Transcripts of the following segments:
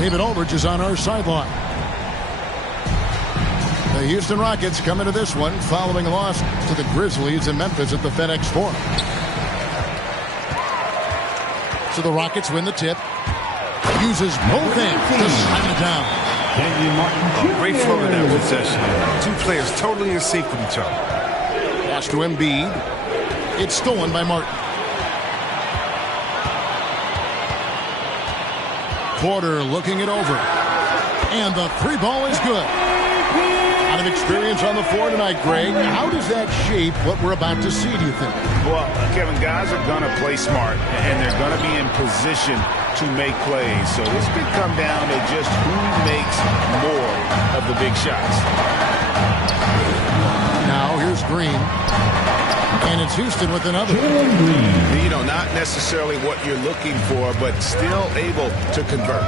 David Aldridge is on our sideline. The Houston Rockets come into this one following a loss to the Grizzlies in Memphis at the FedEx Forum. So the Rockets win the tip. Uses both hands to slam it down. Great flow in that possession. Two players totally in sync with each other. Pass to Embiid. It's stolen by Martin. Porter looking it over. And the three ball is good. A lot of experience on the floor tonight, Greg. How does that shape what we're about to see, do you think? Well, Kevin, guys are going to play smart, and they're going to be in position to make plays. So this could come down to just who makes more of the big shots. Now here's Green. And it's Houston with another. You know, not necessarily what you're looking for, but still able to convert.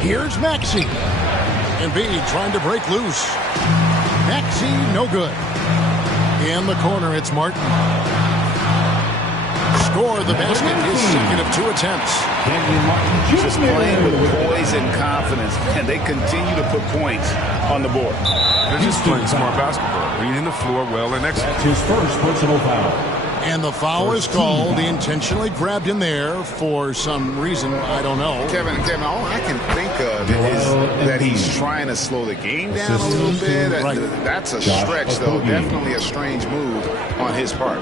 Here's Maxey. Embiid trying to break loose. Maxey, no good. In the corner, it's Martin. Score the basket, his second of 2 attempts. Just playing with poise and confidence, and they continue to put points on the board. They're just playing smart basketball, reading the floor well and executing. That's his first personal foul. And the foul is called. He intentionally grabbed in there for some reason. I don't know. Kevin, all I can think of is that he's trying to slow the game down a little bit. Right. That's a stretch, though. Definitely a strange move on his part.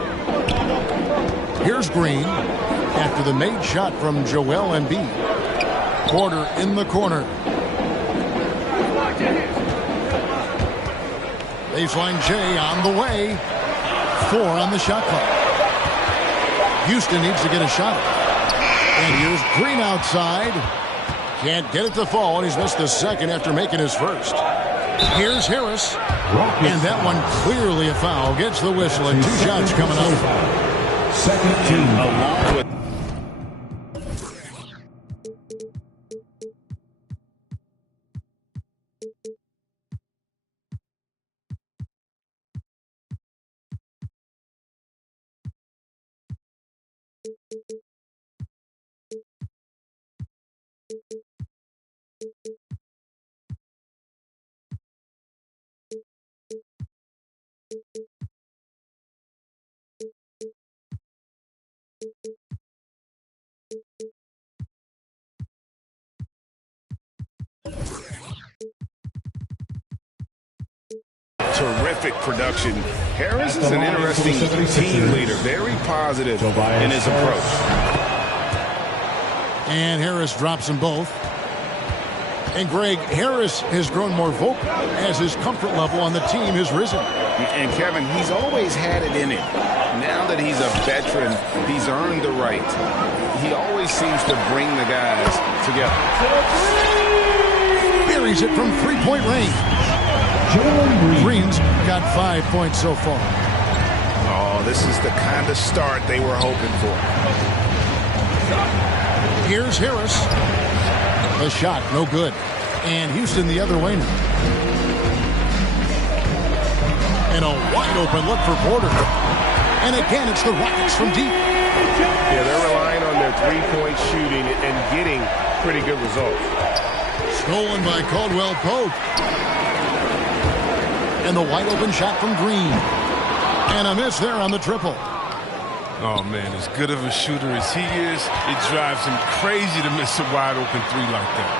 Here's Green after the made shot from Joel Embiid. Porter in the corner. Baseline J on the way. 4 on the shot clock. Houston needs to get a shot. And here's Green outside. Can't get it to fall, and he's missed the second after making his first. Here's Harris. And that one clearly a foul. Gets the whistle, and 2 shots coming up. Second team. Along with terrific production. Harris is an interesting team leader, very positive in his approach. And Harris drops them both. And Greg, Harris has grown more vocal as his comfort level on the team has risen. And Kevin, he's always had it in him. Now that he's a veteran, he's earned the right. He always seems to bring the guys together. Buries it from 3-point range. Green's got 5 points so far. Oh, this is the kind of start they were hoping for. Here's Harris. The shot, no good. And Houston the other way now. And a wide open look for Porter. And again, it's the Rockets from deep. Yeah, they're relying on their three-point shooting and getting pretty good results. Stolen by Caldwell Pope. And the wide open shot from Green. And a miss there on the triple. Oh, man, as good of a shooter as he is, it drives him crazy to miss a wide open 3 like that.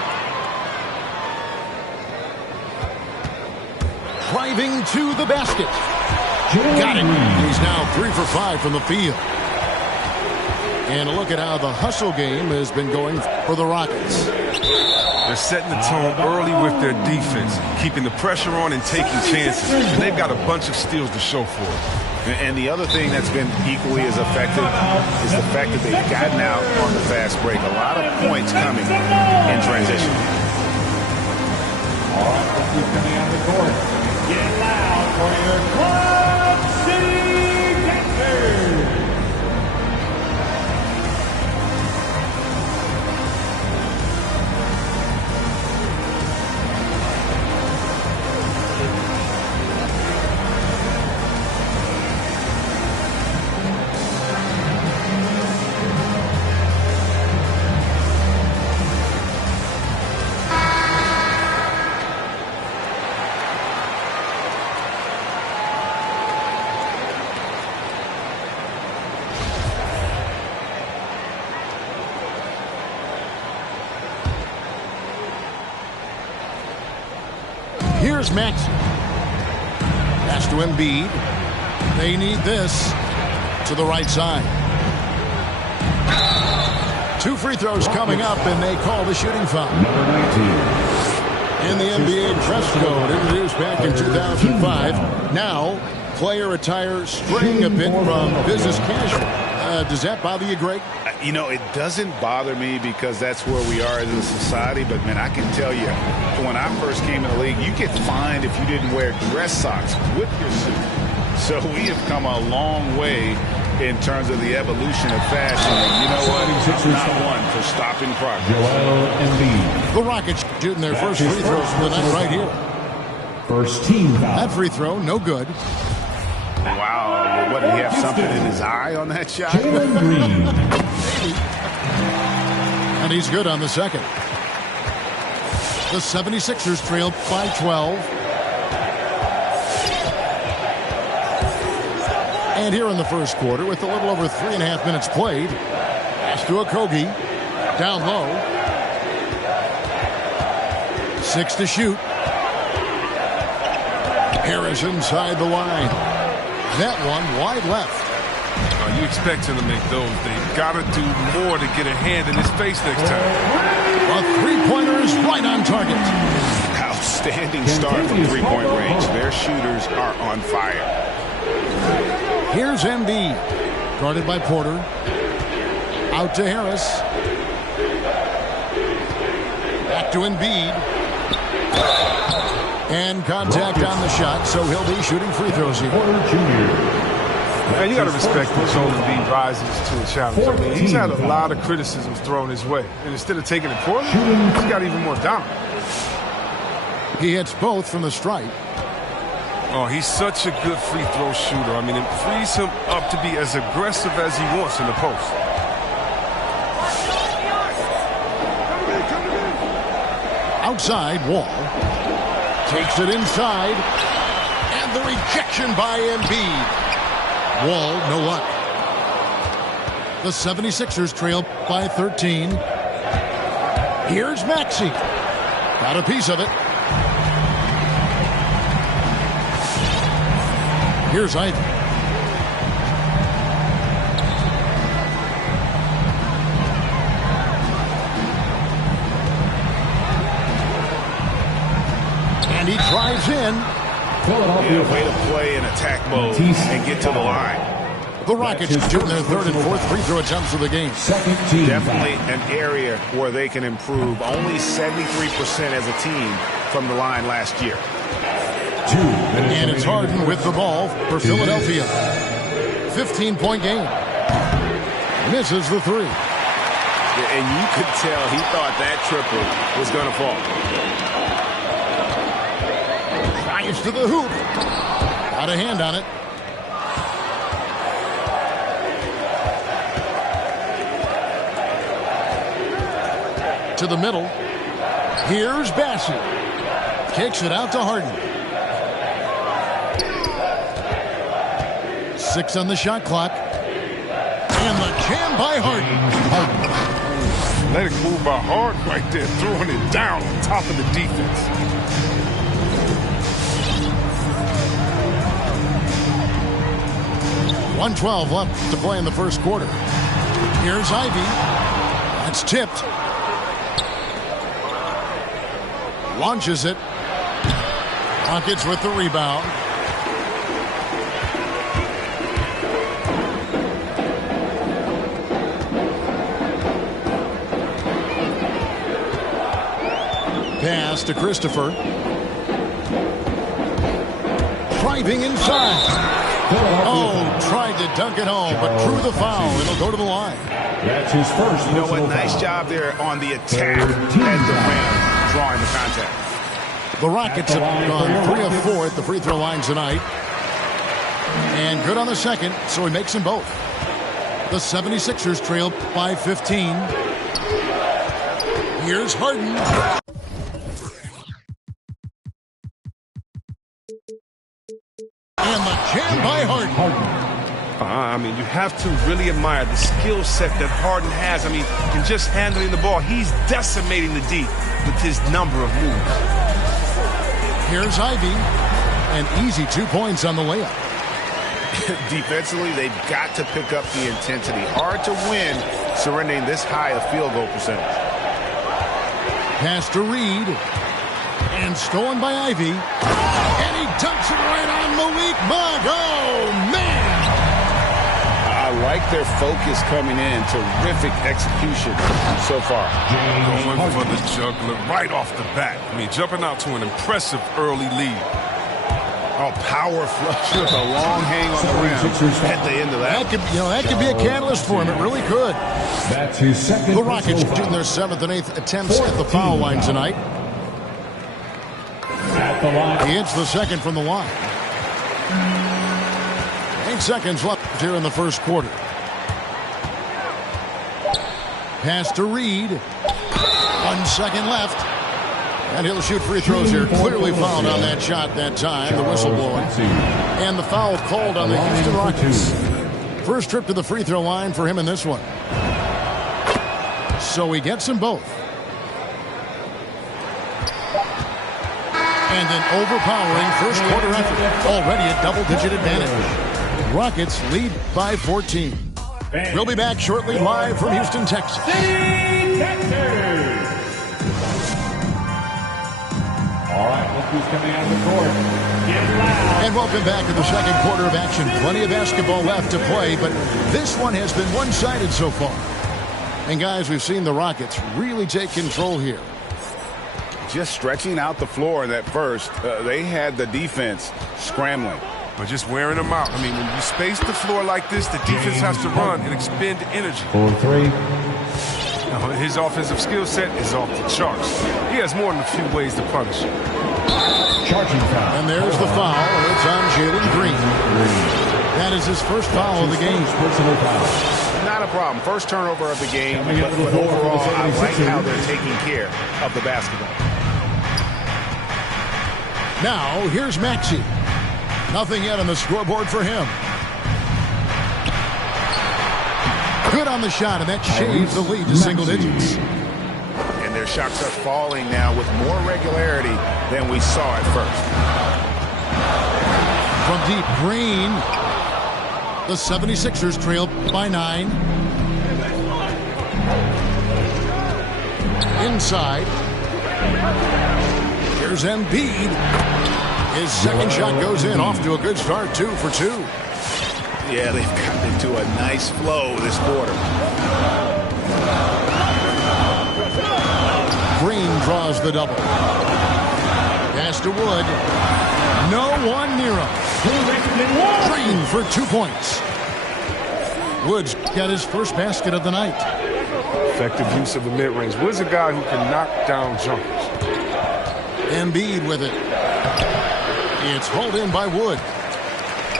Driving to the basket. Got it. He's now 3 for 5 from the field. And look at how the hustle game has been going for the Rockets. They're setting the tone early with their defense, keeping the pressure on and taking chances. And they've got a bunch of steals to show for it. And the other thing that's been equally as effective is the fact that they've gotten out on the fast break. A lot of points coming in transition. Coming out of the court. Get loud for your Club City Gangsters. Here's Maxey. Pass to Embiid. They need this. To the right side. 2 free throws coming up, and they call the shooting foul. Number 19. In the NBA dress code introduced back in 2005, now player attire straying a bit from business casual. Does that bother you, Greg? You know, it doesn't bother me because that's where we are as a society. But, man, I can tell you, when I first came in the league, you get fined if you didn't wear dress socks with your suit. So we have come a long way in terms of the evolution of fashion. And you know what? I'm not one for stopping progress. Joel Embiid. The Rockets shooting their first free throws of the night right here. First team foul. That free throw, no good. Wow. What, did he have something in his eye on that shot? Jalen Green. And he's good on the second. The 76ers trail by 12. And here in the first quarter, with a little over 3.5 minutes played, pass to Okogie, down low. 6 to shoot. Harris inside the line. That one wide left. You expect him to make those. They've got to do more to get a hand in his face next time. A three-pointer is right on target. Outstanding start from three-point range. Their shooters are on fire. Here's Embiid, guarded by Porter. Out to Harris. Back to Embiid. And contact on the shot, so he'll be shooting free throws here. Porter Jr. Man, you got to respect when Joel Embiid rises to a challenge. I mean, he's had a lot of criticisms thrown his way. And instead of taking it poorly, he's got even more dominant. He hits both from the stripe. Oh, he's such a good free throw shooter. I mean, it frees him up to be as aggressive as he wants in the post. Outside, Wall. Takes it inside. And the rejection by Embiid. Wall, no luck. The 76ers trail by 13. Here's Maxey. Got a piece of it. Here's Ivy. And he drives in. Yeah, way to play in attack mode and get to the line. The Rockets shooting their third and fourth free throw attempts of the game. Second team. Definitely an area where they can improve. Only 73% as a team from the line last year. And it's Harden with the ball for Philadelphia. 15-point game. Misses the three. Yeah, and you could tell he thought that triple was going to fall. Drives to the hoop. Got a hand on it. To the middle. Here's Bassett. Kicks it out to Harden. 6 on the shot clock. And the jam by Harden. Let it move by Harden right there, throwing it down on top of the defense. .112 left to play in the first quarter. Here's Ivy. That's tipped. Launches it. Rockets with the rebound. Pass to Christopher. Driving inside. Oh, tried to dunk it home, but drew the foul. It'll go to the line. That's his first. You know what? Nice job there on the attack at the rim, drawing the contact. The Rockets have gone 3 of 4 at the free throw line tonight. And good on the second, so he makes them both. The 76ers trail by 15. Here's Harden. And the jam by Harden. I mean, you have to really admire the skill set that Harden has. I mean, in just handling the ball, he's decimating the D with his number of moves. Here's Ivy. An easy 2 points on the layup. Defensively, they've got to pick up the intensity. Hard to win surrendering this high a field goal percentage. Pass to Reed. And stolen by Ivy. And he dunks it right on Malik Monk. Oh, man! I like their focus coming in. Terrific execution so far. Going for the juggler right off the bat. I mean, jumping out to an impressive early lead. Oh, power flush with a long hang on the rim at the end of that. That could be a catalyst for him. It really could. That's his second. The Rockets shooting their 7th and 8th attempts at the foul line tonight. At the line. He hits the second from the line. 8 seconds left here in the first quarter. Pass to Reed. 1 second left. And he'll shoot free throws here. Clearly fouled on that shot that time. The whistle blowing. And the foul called on the Houston Rockets. First trip to the free throw line for him in this one. So he gets them both. And an overpowering first quarter effort. Already a double-digit advantage. Rockets lead by 14. We'll be back shortly live from Houston, Texas. All right, look who's coming out of the court. Get loud. And welcome back to the second quarter of action. Plenty of basketball left to play, but this one has been one-sided so far. And guys, we've seen the Rockets really take control here. Just stretching out the floor in that first, they had the defense scrambling. But just wearing them out. I mean, when you space the floor like this, the defense has to run and expend energy. 4-3. His offensive skill set is off the charts. He has more than a few ways to punish. Charging foul. And there's the foul. It's on Jalen Green. That is his first foul of the game. Personal foul. Not a problem. First turnover of the game, but overall, I like how they're taking care of the basketball. Now, here's Maxey. Nothing yet on the scoreboard for him. Good on the shot, and that shaves the lead to single digits. And their shots are falling now with more regularity than we saw at first. From deep, Green. The 76ers trail by 9. Inside. Here's Embiid. His second shot goes in. Off to a good start, 2 for 2. Yeah, they've gotten into a nice flow this quarter. Green draws the double. Pass to Wood. No one near him. Green for 2 points. Woods got his first basket of the night. Effective use of the mid-range. Wood's a guy who can knock down jumpers. Embiid with it. It's hauled in by Wood.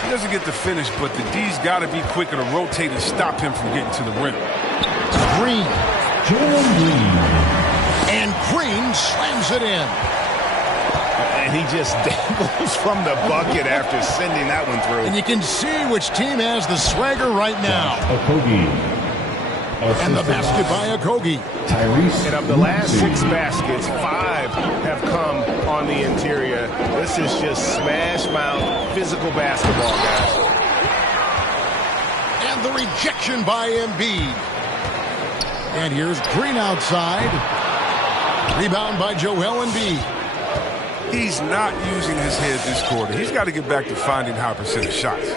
He doesn't get the finish, but the D's got to be quicker to rotate and stop him from getting to the rim. Green. Jalen Green. And Green slams it in. And he just dangles from the bucket after sending that one through. And you can see which team has the swagger right now. Okogie. And the basket by Okogie. Tyrese. And of the last 6 baskets, 5 have come on the interior. This is just smash mouth physical basketball, guys. And the rejection by Embiid. And here's Green outside. Rebound by Joel Embiid. He's not using his head this quarter. He's got to get back to finding high percentage shots.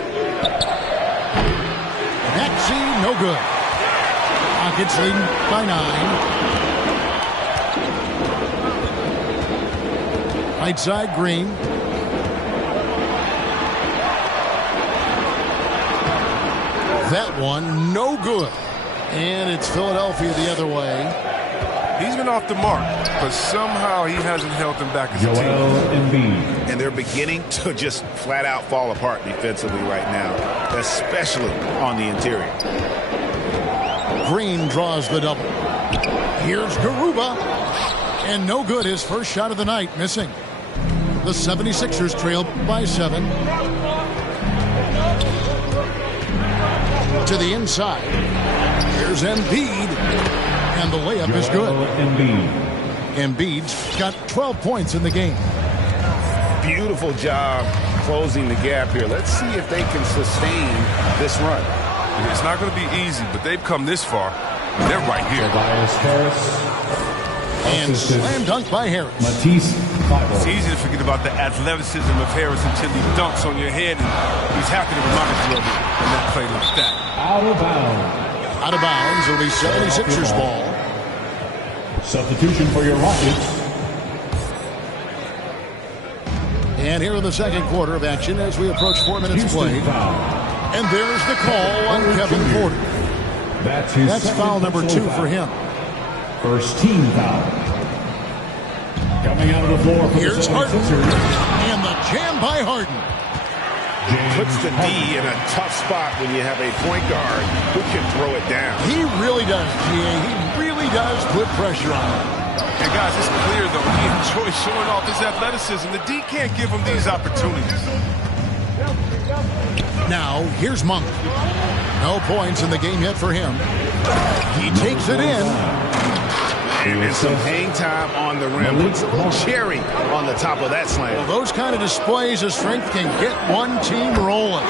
Maxey, no good. Rockets leading by 9. Right side, Green. That one, no good. And it's Philadelphia the other way. He's been off the mark, but somehow he hasn't held them back as a team. Embiid. And they're beginning to just flat out fall apart defensively right now, especially on the interior. Green draws the double. Here's Garuba. And no good. His first shot of the night, missing. The 76ers trail by 7. To the inside. Here's Embiid. And the layup is good. Embiid. Embiid's got 12 points in the game. Beautiful job closing the gap here. Let's see if they can sustain this run. It's not going to be easy, but they've come this far. They're right here. And slam dunk by Harris. It's easy to forget about the athleticism of Harris until he dunks on your head, and he's happy to remind you of it in that play like that. Out of bounds. Out of bounds. It'll be 76ers ball. Substitution for your Rockets. And here in the second quarter of action as we approach 4 minutes played. And there's the call on Kevin Porter. That's foul number 2 for him. First team foul. Coming out of the floor for Here's the Harden. 76ers. And the jam by Harden. Puts the D in a tough spot when you have a point guard who can throw it down. He really does, GA. He really does put pressure on him. And guys, it's clear, though, he enjoys showing off his athleticism. The D can't give him these opportunities. Now, here's Monk. No points in the game yet for him. He takes it in. And some hang time on the rim. Puts a little cherry on the top of that slam. Well, those kind of displays of strength can get one team rolling.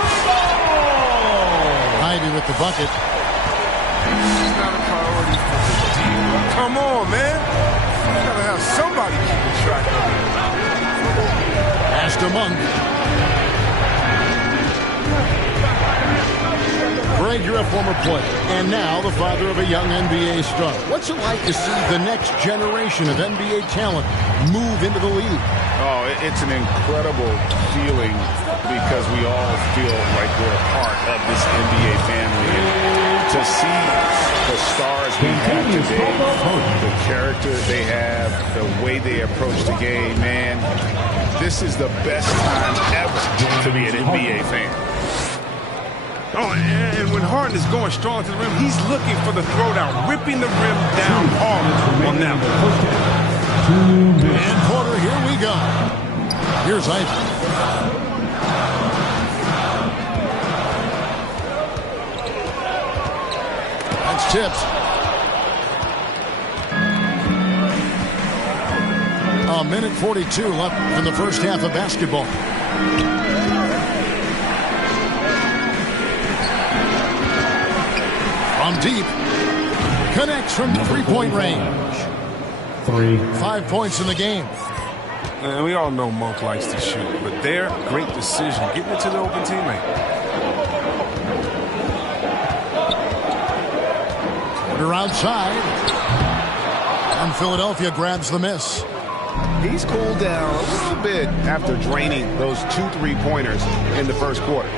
Ivy with the bucket. It's not a priority for the D. Come on, man. You gotta have somebody keeping track of it. Pass to Monk. Greg, you're a former player, and now the father of a young NBA star. What's it like to see the next generation of NBA talent move into the league? Oh, it's an incredible feeling because we all feel like we're a part of this NBA family. And to see the stars we have today, the character they have, the way they approach the game, man, this is the best time ever to be an NBA fan. Oh, and when Harden is going strong to the rim, he's looking for the throwdown, ripping the rim down hard on that one. And Porter, here we go. Here's Ivy. That's tipped. A minute 42 left in the first half of basketball. From deep, connects from three-point range. 5 points in the game. And we all know Monk likes to shoot, but their great decision, getting it to the open teammate. Porter outside. And Philadelphia grabs the miss. He's cooled down a little bit after draining those 2 3-pointers in the first quarter.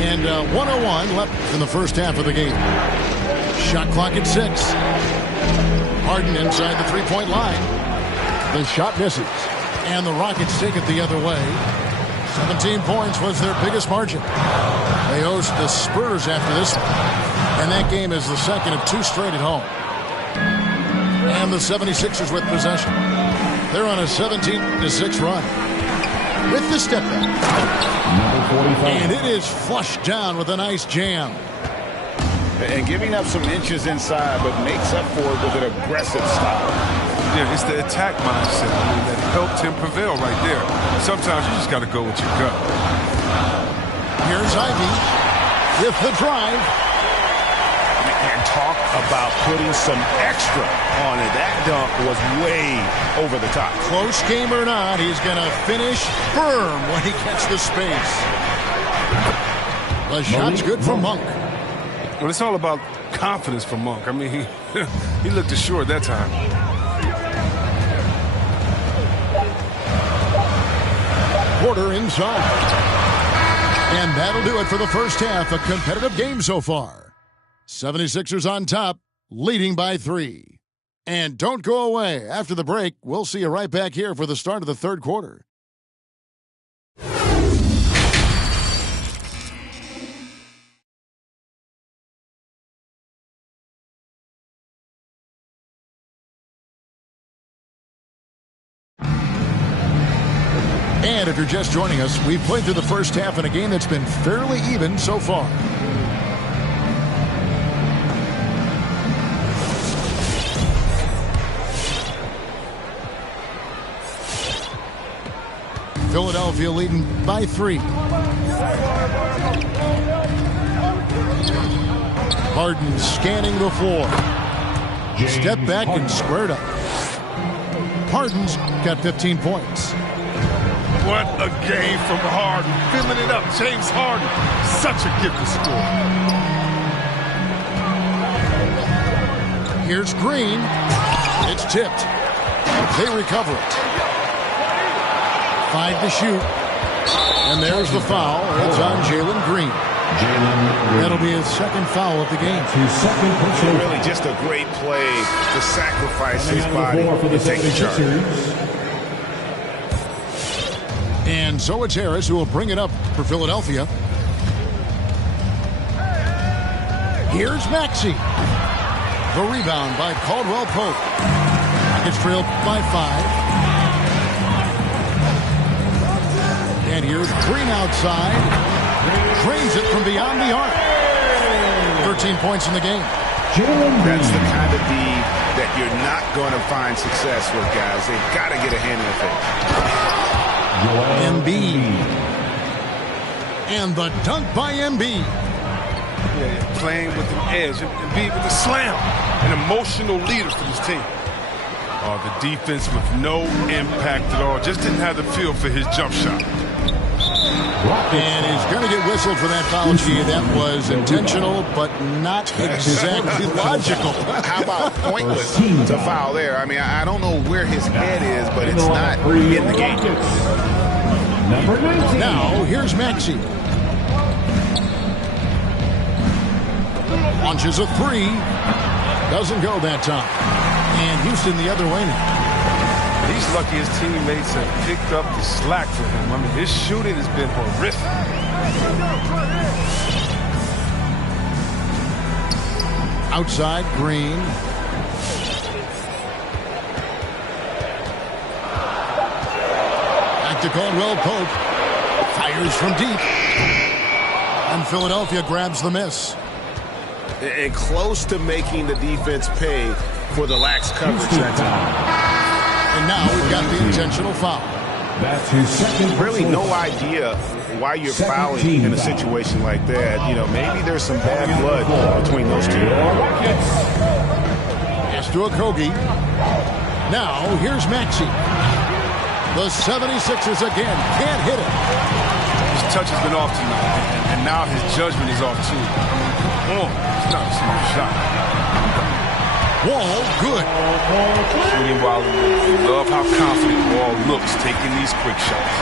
And 1:01 left in the first half of the game. Shot clock at 6. Harden inside the three-point line. The shot misses. And the Rockets take it the other way. 17 points was their biggest margin. They host the Spurs after this one. And that game is the second of 2 straight at home. And the 76ers with possession. They're on a 17-6 run. With the step back. And it is flushed down with a nice jam. And giving up some inches inside, but makes up for it with an aggressive style. Yeah, it's the attack mindset that helped him prevail right there. Sometimes you just got to go with your gut. Here's Ivy with the drive. And talk about putting some extra on it. That dunk was way over the top. Close game or not, he's going to finish firm when he gets the space. The shot's good from Monk. Well, it's all about confidence for Monk. I mean, he looked assured that time. Porter inside. And that'll do it for the first half. A competitive game so far. 76ers on top, leading by 3. And don't go away. After the break, we'll see you right back here for the start of the third quarter. And if you're just joining us, we've played through the first half in a game that's been fairly even so far. Philadelphia leading by 3. Harden scanning the floor. Step back and squared up. Harden's got 15 points. What a game from Harden. Filling it up. James Harden. Such a gift to score. Here's Green. It's tipped. They recover it. 5 to shoot. And there's the foul. It's on Jalen Green. That'll be his second foul of the game. Really just a great play to sacrifice his body and take the charge. And so it's Harris who will bring it up for Philadelphia. Here's Maxey. The rebound by Caldwell Pope. It's trailed by 5. And here's Green outside. Drains it from beyond the arc. 13 points in the game. That's the kind of D that you're not going to find success with, guys. They've got to get a hand in the face. Embiid. And the dunk by Embiid. Yeah, playing with an edge. Embiid with a slam. An emotional leader for this team. The defense with no impact at all. Just didn't have the feel for his jump shot. And he's going to get whistled for that foul, G. That was intentional, but not exactly logical. How about pointless to foul there? I mean, I don't know where his head is, but it's not in the game. Now, here's Maxey. Launches a 3. Doesn't go that time. And Houston the other way now. He's lucky his teammates have picked up the slack for him. I mean, his shooting has been horrific. Outside, Green. Back to Caldwell Pope. Fires from deep. And Philadelphia grabs the miss. And close to making the defense pay for the lax coverage that time. And now we've got the intentional foul. That's his second. Really no idea why you're fouling in a situation like that. You know, maybe there's some bad blood between those two. Pass to Okogie. Now here's Maxey. The 76ers again can't hit it. His touch has been off tonight, and now his judgment is off too. Oh, it's not a smart shot. Wall, good. Shooting while we love how confident Wall looks taking these quick shots.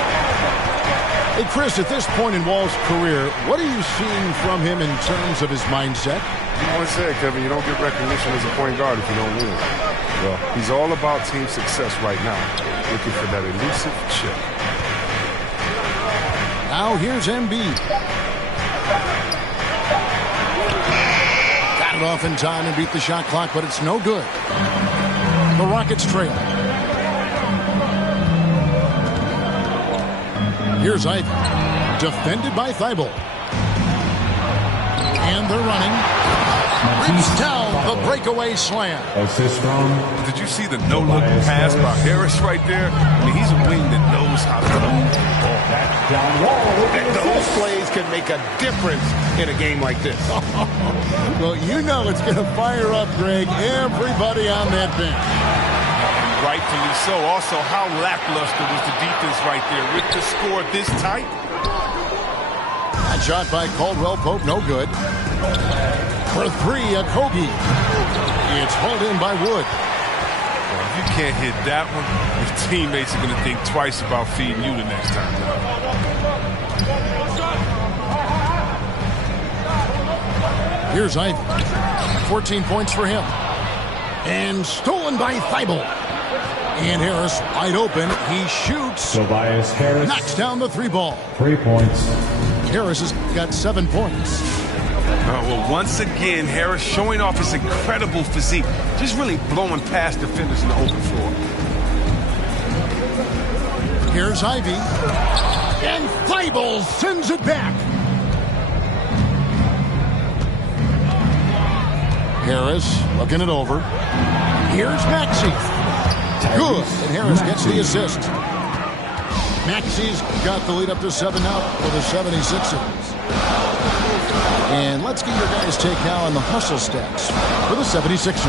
Hey, Chris, at this point in Wall's career, what are you seeing from him in terms of his mindset? You once said, Kevin, you don't get recognition as a point guard if you don't win. Well, he's all about team success right now, looking for that elusive chip. Now here's Embiid. Got it off in time and beat the shot clock, but it's no good. The Rockets trail. Here's Ivy. Defended by Thibault. And they're running. Rips down the breakaway slam. Did you see the no-look pass by Harris right there? I mean, he's a wing that knows how to move. And those plays can make a difference in a game like this. Well, you know it's going to fire up, Greg, everybody on that bench. Rightfully so. Also, how lackluster was the defense right there with the score this tight? That shot by Caldwell Pope, no good. For three, Okogie. It's hauled in by Wood. Well, if you can't hit that one, your teammates are going to think twice about feeding you the next time. Here's Ivy. 14 points for him. And stolen by Thibault. And Harris wide open. He shoots. Tobias Harris knocks down the 3-ball. 3 points. Harris has got 7 points. Well, once again, Harris showing off his incredible physique. Just really blowing past defenders in the open floor. Here's Ivy. And Thibault sends it back. Harris looking it over. Here's Maxey. Good. And Harris gets the assist. Maxey's got the lead up to 7 now for the 76ers. And let's get your guys' take now on the hustle stats for the 76ers.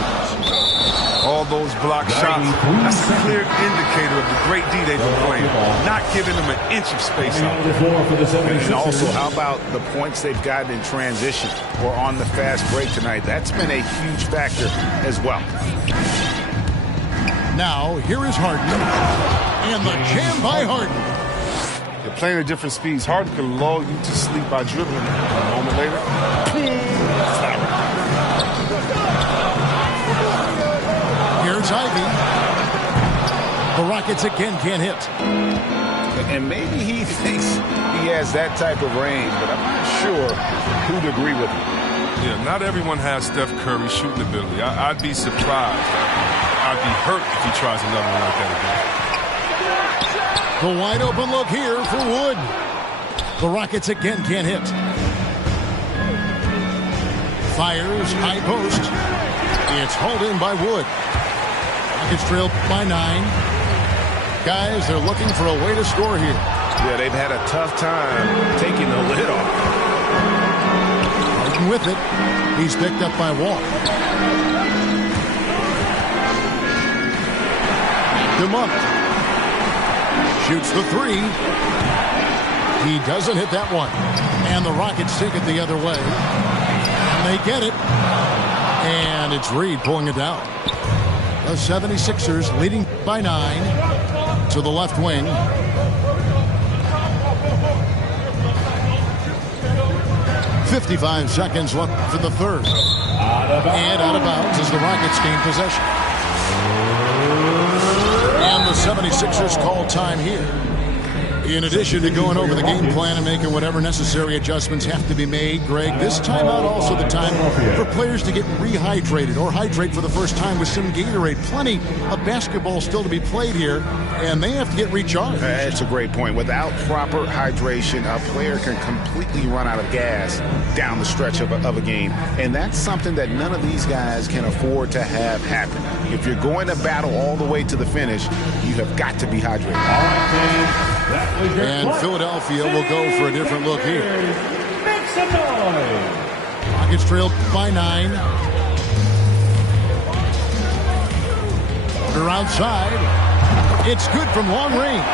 All those block shots, that's a clear indicator of the great D they've been playing. Not giving them an inch of space out there. And also, how about the points they've gotten in transition or on the fast break tonight? That's been a huge factor as well. Now, here is Harden. And the jam by Harden. You're playing at different speeds. Harden can lull you to sleep by dribbling. A moment later, here's Ivy. The Rockets again can't hit. And maybe he thinks he has that type of range, but I'm not sure who'd agree with him. Yeah, not everyone has Steph Curry's shooting ability. I'd be surprised. I'd be hurt if he tries another one like that again. The wide open look here for Wood. The Rockets again can't hit. Fires, high post. It's hauled in by Wood. Rockets trailed by 9. Guys, they're looking for a way to score here. Yeah, they've had a tough time taking the lid off. Harden with it. He's picked up by Wall. Him up. Shoots the 3. He doesn't hit that one. And the Rockets take it the other way. And they get it. And it's Reed pulling it down. The 76ers leading by 9 to the left wing. .55 seconds left for the third. And out of bounds as the Rockets gain possession. And the 76ers call time here. In addition to going over the game plan and making whatever necessary adjustments have to be made, Greg, this timeout also the time for players to get rehydrated or hydrate for the first time with some Gatorade. Plenty of basketball still to be played here, and they have to get recharged. That's a great point. Without proper hydration, a player can completely run out of gas down the stretch of a game. And that's something that none of these guys can afford to have happen. If you're going to battle all the way to the finish, you have got to be hydrated. And Philadelphia will go for a different look here. Make some noise. Rockets trailed by 9. Porter outside. It's good from long range.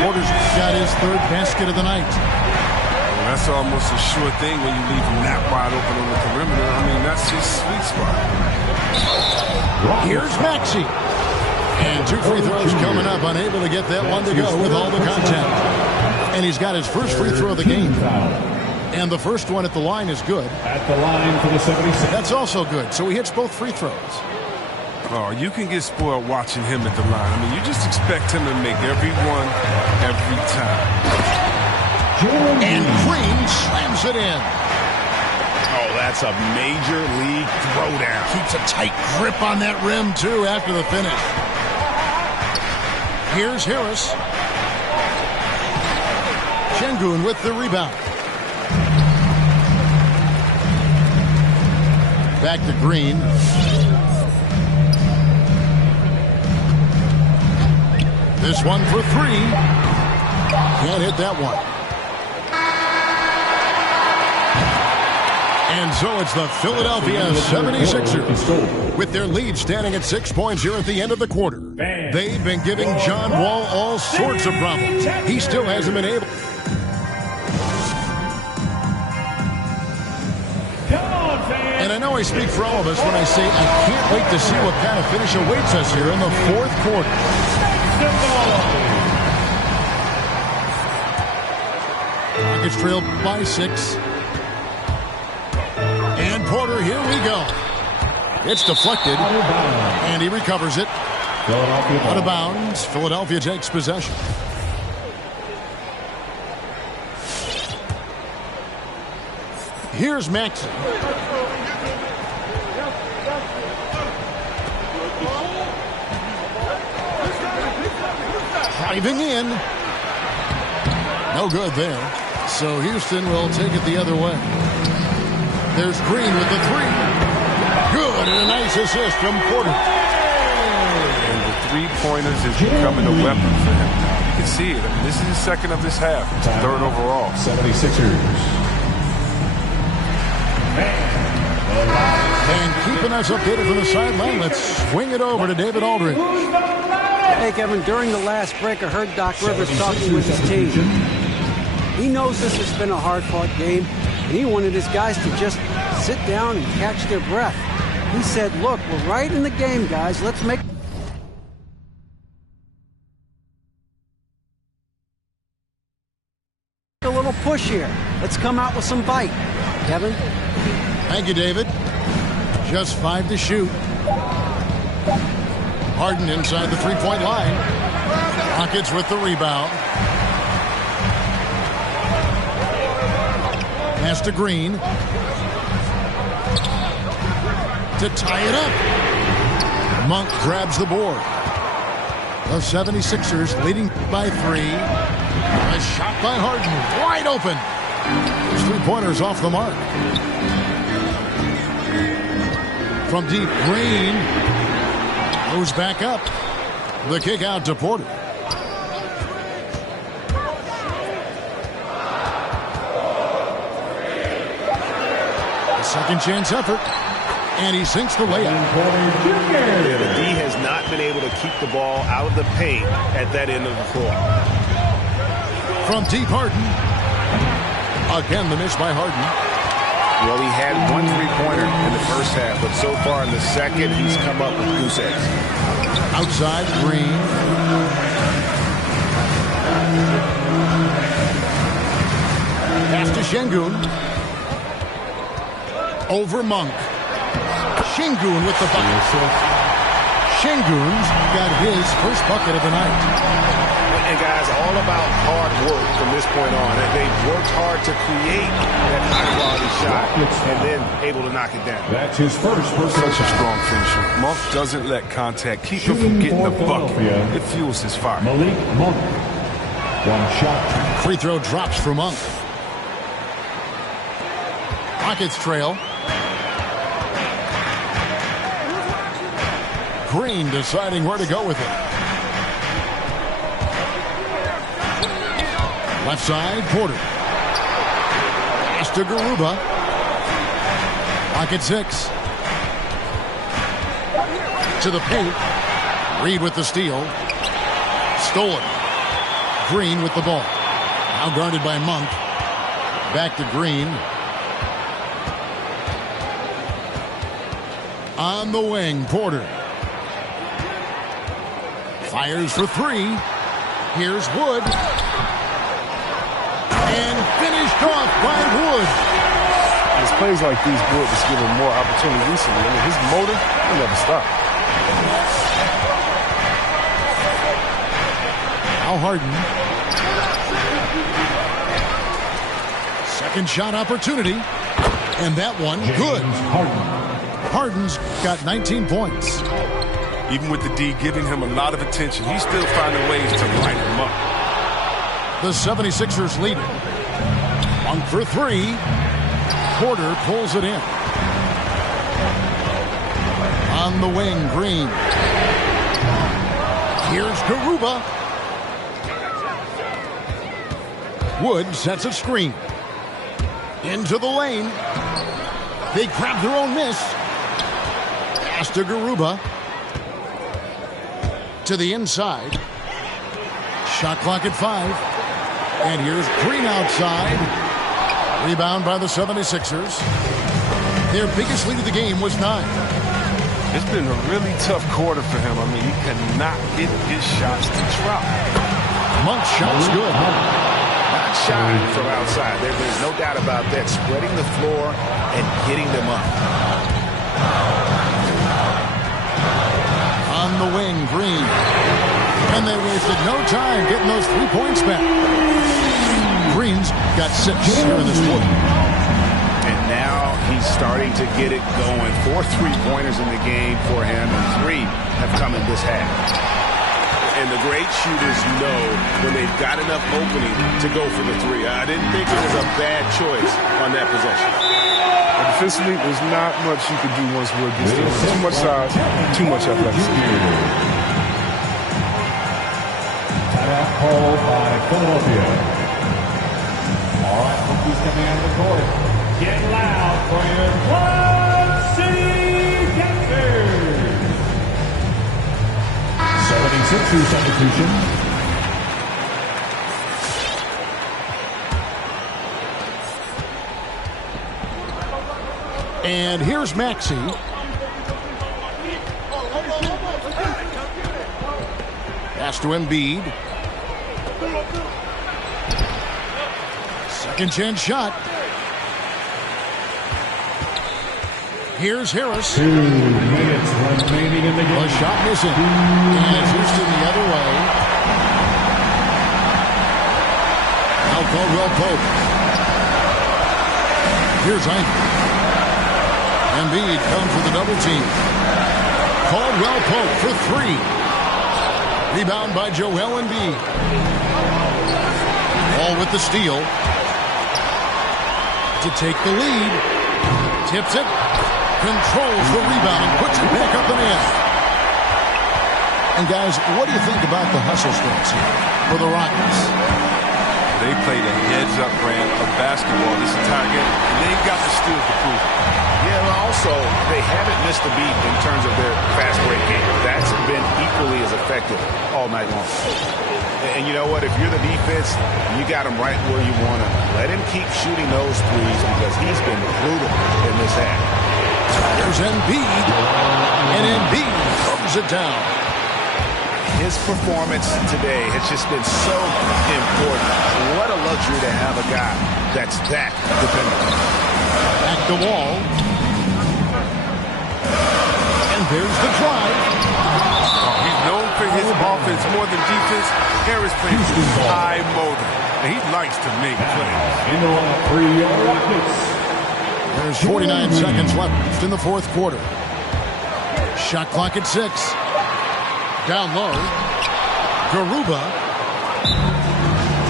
Porter's got his third basket of the night. Well, that's almost a sure thing when you leave him that wide open on the perimeter. I mean, that's his sweet spot. Here's Maxey. And 2 free throws coming up, unable to get that one to go with all the contact. And he's got his first free throw of the game. And the first one at the line is good. At the line for the 76ers. That's also good. So he hits both free throws. Oh, you can get spoiled watching him at the line. I mean, you just expect him to make every one, every time. And Green slams it in. Oh, that's a major league throwdown. Keeps a tight grip on that rim, too, after the finish. Here's Harris. Şengün with the rebound. Back to Green. This one for 3. Can't hit that one. And so it's the Philadelphia 76ers with their lead standing at 6 points here at the end of the quarter. They've been giving John Wall all sorts of problems. He still hasn't been able. And I know I speak for all of us when I say I can't wait to see what kind of finish awaits us here in the fourth quarter. Rockets trailed by 6. And Porter, here we go. It's deflected, and he recovers it. Out of bounds. Philadelphia takes possession. Here's Maxey. Driving in. No good there. So Houston will take it the other way. There's Green with the 3. Good, and a nice assist from Porter. And the three-pointers is becoming a weapon for him now. You can see it. I mean, this is his second of this half, third overall. 76ers. And keeping us updated from the sideline, let's swing it over to David Aldridge. Hey, Kevin, during the last break, I heard Doc Rivers talking with his team. He knows this has been a hard-fought game, and he wanted his guys to just sit down and catch their breath. He said, look, we're right in the game, guys. Let's make a little push here. Let's come out with some bite. Kevin? Thank you, David. Just 5 to shoot. Harden inside the three-point line. Rockets with the rebound. Pass to Green. To tie it up. Monk grabs the board. The 76ers leading by 3. A shot by Harden. Wide open. His three-pointers off the mark. From deep, Green goes back up. The kick out to Porter. A second chance effort. And he sinks the layup. Yeah, the D has not been able to keep the ball out of the paint at that end of the floor. From deep, Harden. Again, the miss by Harden. Well, he had 1 3-pointer in the first half, but so far in the second, he's come up with goose eggs. Outside, Green. Pass to Şengün. Over Monk. Şengün with the bucket. Şengün's got his first bucket of the night. And guys, all about hard work from this point on. They've worked hard to create that high-quality shot and then able to knock it down. That's his first personal Such a strong finisher. Monk doesn't let contact keep him from getting the bucket. It fuels his fire. Malik Monk. 1 shot. Free throw drops for Monk. Rockets trail. Green deciding where to go with it. Left side, Porter. Pass to Garuba. Pocket 6. To the paint. Reed with the steal. Stolen. Green with the ball. Now guarded by Monk. Back to Green. On the wing, Porter. Fires for 3. Here's Wood. And finished off by Wood. It's plays like these Wood was given more opportunity recently. I mean, his motor will never stop. Now Harden. Second shot opportunity. And that one, good. Harden's got 19 points. Even with the D giving him a lot of attention, he's still finding ways to light him up. The 76ers lead it. Monk for 3. Porter pulls it in. On the wing, Green. Here's Garuba. Wood sets a screen. Into the lane. They grab their own miss. Pass to Garuba. To the inside. Shot clock at 5. And here's Green outside. Rebound by the 76ers. Their biggest lead of the game was 9. It's been a really tough quarter for him. I mean, he cannot get his shots to drop. Monk's shot's good. Not shy from outside. There's no doubt about that. Spreading the floor and hitting them up. On the wing, Green. And they wasted no time getting those 3 points back. Green's got 6 here in this quarter. And now he's starting to get it going. 4 3-pointers in the game for him, and 3 have come in this half. And the great shooters know when they've got enough opening to go for the 3. I didn't think it was a bad choice on that possession. And defensively, there's not much you can do once Wood gets there. Too much size, too much athleticism. called by Philadelphia. All right, rookies coming out of the court. Get loud for your Quad City Gangsters. 76ers substitution. And here's Maxey. Pass to Embiid. Second chance shot. Here's Harris. 2 minutes remaining in the game. A shot missing. And Houston the other way. Now Caldwell Pope. Here's Ivey. Embiid comes with a double team. Caldwell Pope for 3. Rebound by Joel Embiid. Ball with the steal. To take the lead. Tips it. Controls the rebound and puts it back up and in. And guys, what do you think about the hustle stance here for the Rockets? They played a heads-up brand of basketball this entire game. And they've got the steals to prove it. Yeah, well, also, they haven't missed a beat in terms of their fast break game. That's been equally as effective all night long. And you know what? If you're the defense, you got him right where you want him. Let him keep shooting those threes because he's been brutal in this half. There's Embiid. And Embiid throws it down. His performance today has just been so important. What a luxury to have a guy that's that dependable. Back the wall. And there's the drive. He's known for his offense more than defense. Harris plays high motor, and he likes to make plays. In the line for your Rockets. There's 49 seconds left in the fourth quarter. Shot clock at 6. Down low. Garuba.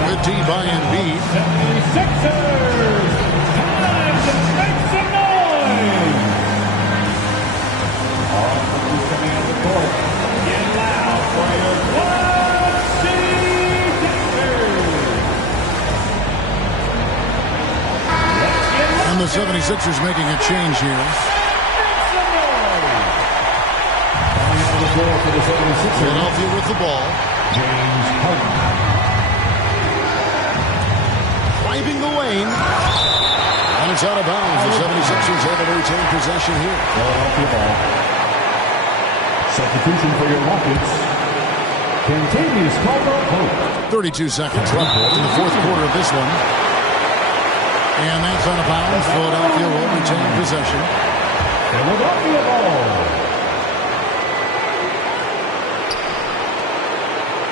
Good D by Embiid. 76ers. Time to make some noise. All right, rookies coming out of the court. Get loud for your Quad City Gangsters. And the 76ers making a change here. For the 76ers. Philadelphia with the ball. James Harden. Driving the lane. And it's out of bounds. The 76ers able to retain possession here. Philadelphia ball. Substitution for your Rockets. Contagious Caldwell Pope. 32 seconds left in the fourth quarter of this one. And that's out of bounds. Philadelphia will retain possession. Philadelphia ball.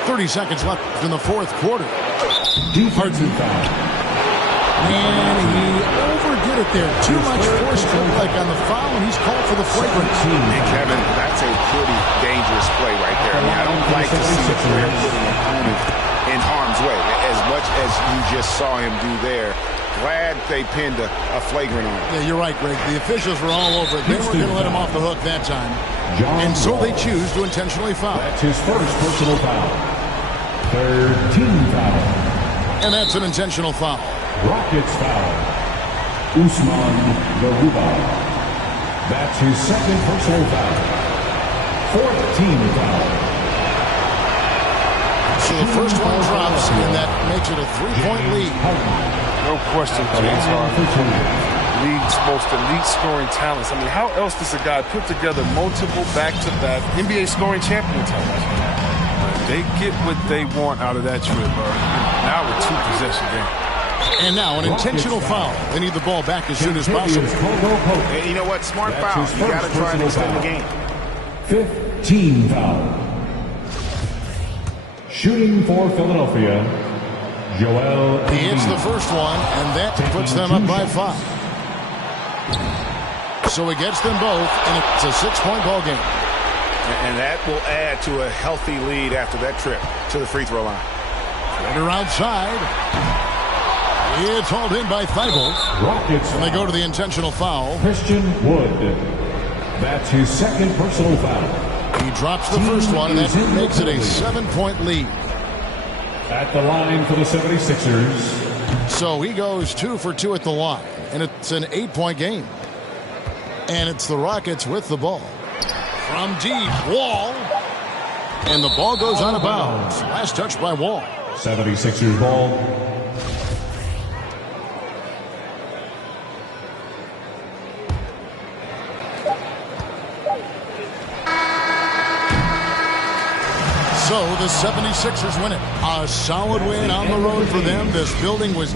30 seconds left in the fourth quarter. Defensive foul. And he overdid it there. Too much force like on the foul, and he's called for the flagrant. And Kevin, that's a pretty dangerous play right there. I mean, I don't like to see a player putting an opponent in harm's way. As much as you just saw him do there, glad they pinned a flagrant on him. Yeah, you're right, Greg. The officials were all over it. They weren't going to let him off the hook that time. And so they choose to intentionally foul. That's his first personal foul. 13 foul. And that's an intentional foul. Rockets foul. Usman Garuba. That's his second personal foul. 14 foul. So the first one drops, and that makes it a 3-point lead. No question, James Harden. League's most elite scoring talents. I mean, how else does a guy put together multiple back-to-back NBA scoring champion titles? They get what they want out of that trip, now with 2-possession game. And now an intentional foul. They need the ball back as soon as possible. And you know what? Smart foul. You got to try and extend the game. 15 foul. Shooting for Philadelphia, Joel Embiid. He hits the first one, and that puts them up by 5. So he gets them both, and it's a 6-point ball game. And that will add to a healthy lead after that trip to the free throw line. Runner outside. It's hauled in by Thibault. Rockets. And they go to the intentional foul. Christian Wood. That's his second personal foul. He drops the first one, and that makes it a 7-point lead. At the line for the 76ers. So he goes 2 for 2 at the line, and it's an 8-point game. And it's the Rockets with the ball. From deep, Wall. And the ball goes out of bounds. Last touch by Wall. 76ers ball. So the 76ers win it. A solid win on the road for them. This building was